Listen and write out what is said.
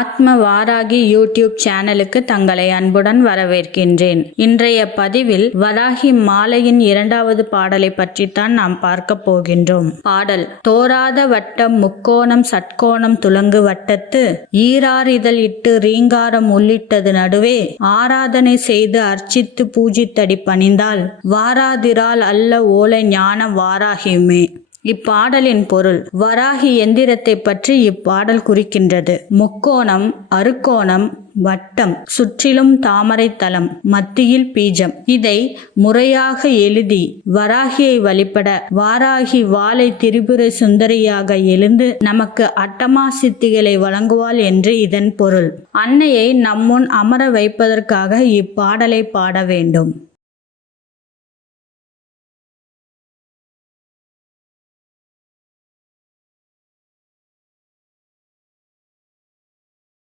ஆத்ம வாராகி யூடியூப் சேனலுக்கு தங்களை அன்புடன் வரவேற்கின்றேன். இன்றைய பதிவில் வராகி மாலையின் 2வது பாடலை பற்றித்தான் நாம் பார்க்க போகின்றோம். பாடல்: தோராத வட்டம் முக்கோணம் சட்கோணம் துலங்கு வட்டத்து ஈரார் இதழ் இட்டு ரீங்காரம் உள்ளிட்டது நடுவே ஆராதனை செய்து அர்ச்சித்து பூஜித்தடி பணிந்தால் வாராதிரால் அல்ல ஓலை ஞான வாராகியுமே. இப்பாடலின் பொருள்: வராகி எந்திரத்தை பற்றி இப்பாடல் குறிக்கின்றது. முக்கோணம், அறுகோணம், வட்டம், சுற்றிலும் தாமரை தலம், மத்தியில் பீஜம். இதை முறையாக எழுதி வராகியை வழிபட வாராகி வாளை திரிபுர சுந்தரியாக எழுந்து நமக்கு அட்டமா சித்திகளை வழங்குவாள் என்று இதன் பொருள். அன்னையை நம்முன் அமர வைப்பதற்காக இப்பாடலை பாட வேண்டும்.